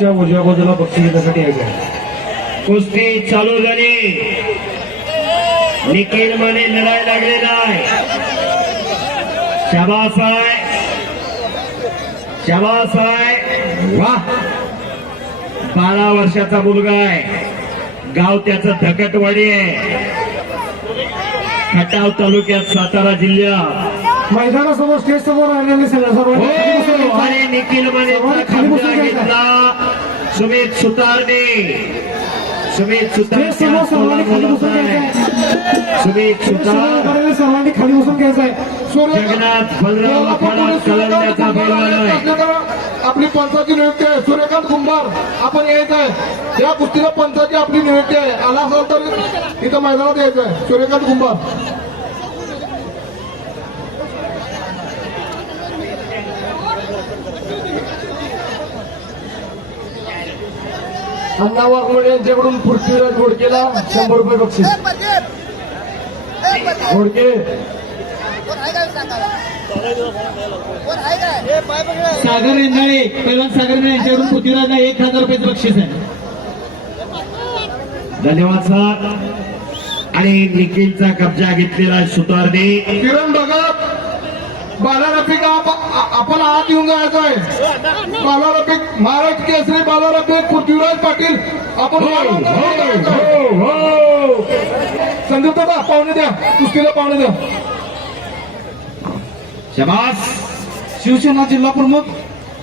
च्या उजव्या बाजूला बक्षीस घेण्यासाठी आहे कुस्ती चालू झाली. निखिल माने लढाय लागलेला आहे. शाबास आहे शाबास आहे वा. बारा वर्षाचा मुलगा आहे. गाव त्याचं धकटवाडी आहे. खटाव तालुक्यात सातारा जिल्ह्यात. मैदानासमोर स्टेज समोर हो निखिल मानेचा सर्वांनी. घेतला. सुमित सुतारने. सुमित सुतार समोर सर्वांनी खाली बसून घ्यायचंय सुमित सुतार. आलेले सर्वांनी खाली बसून घ्यायचंय जगन्नाथ आहे आपली पंचाची नियुक्ती आहे. सूर्यकांत कुंभार आपण यायचं आहे. या कुस्तीला पंचाची आपली नियुक्ती आहे. आला असाल तर इथं मैदानात यायचं आहे. सूर्यकांत कुंभार. अण्णा वाघमोडे यांच्याकडून पृथ्वीराज घोडकेला शंभर रुपये बक्षीस. घोडके सागर इंदाळे पैलवान सागर इंदाळे यांच्याकडून पृथ्वीराजला एक हजार रुपयाचं बक्षीस आहे. धन्यवाद सर. आणि निखिलचा कब्जा घेतलेला सुतारने. किरण भगत बाला रफिक आत येऊन जायचं आहे बाला रफिक महाराष्ट्र केसरी बाला रफिक पृथ्वीराज पाटील आपण हो, हो. हो. संदीप दादा पाहुणे द्या कुस्तीला पाहुणे द्या शबास शिवसेना जिल्हा प्रमुख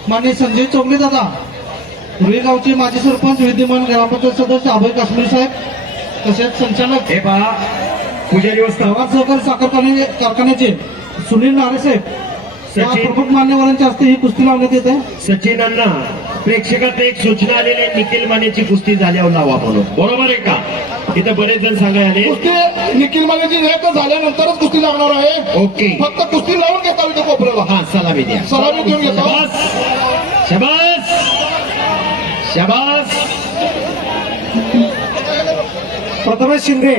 मान्य संजय चौगले दादा रुई गावचे माजी सरपंच विद्यमान ग्रामपंचायत सदस्य अभय काश्मीर साहेब तसेच संचालक हे पहा वस्ता गावात सहकार साखर कारखाने- कारखान्याचे सुनील नारेसाहेब या सचिन. प्रमुख मान्यवरांच्या हस्ते ही कुस्ती लावण्यात येते. सचिन अण्णा प्रेक्षकात एक सूचना आलेली आहे, निखिल मानेची कुस्ती झाल्यावर लावा म्हणून. बरोबर आहे का? इथं बरेच जण सांगाय आले. कुस्ती निखिल मानेची झाल्यानंतरच कुस्ती लागणार आहे. ओके. फक्त कुस्ती लावून घेता इथे कोपऱ्याला. हा सलामी द्या. सलामी देऊन घेतो. शबास. शबास. शबास. प्रथमेश शिंदे.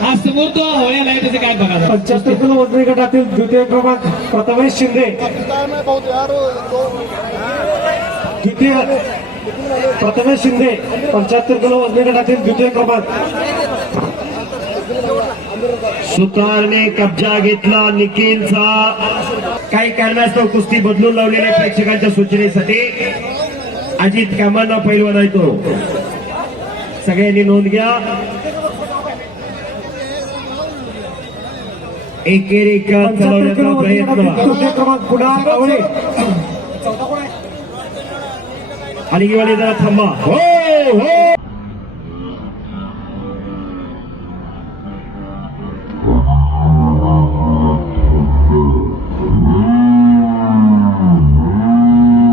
हा समोर तो होया नाही त्याचे काय बघा पंच्याहत्तर किलो वजनी गटातील द्वितीय क्रमांक प्रथमेश शिंदे. द्वितीय प्रथमेश शिंदे पंच्याहत्तर किलो वजनी गटातील द्वितीय क्रमांक. सुतारने कब्जा घेतला निखिलचा. काही कारणास्तव कुस्ती बदलून लावलेल्या प्रेक्षकांच्या सूचनेसाठी अजित कामांना पैलवान आहे तो. सगळ्यांनी नोंद घ्या. एकेरिका पंच्याहत्तर किलो चालवण्याचा वजनी गटातील प्रयत्न तृतीय क्रमांक कुणाल आवळे आणि किंवा जरा थांबा हो हो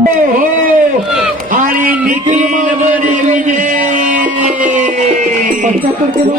हो. आणि निखिल माने विजय पंच्याहत्तर किलो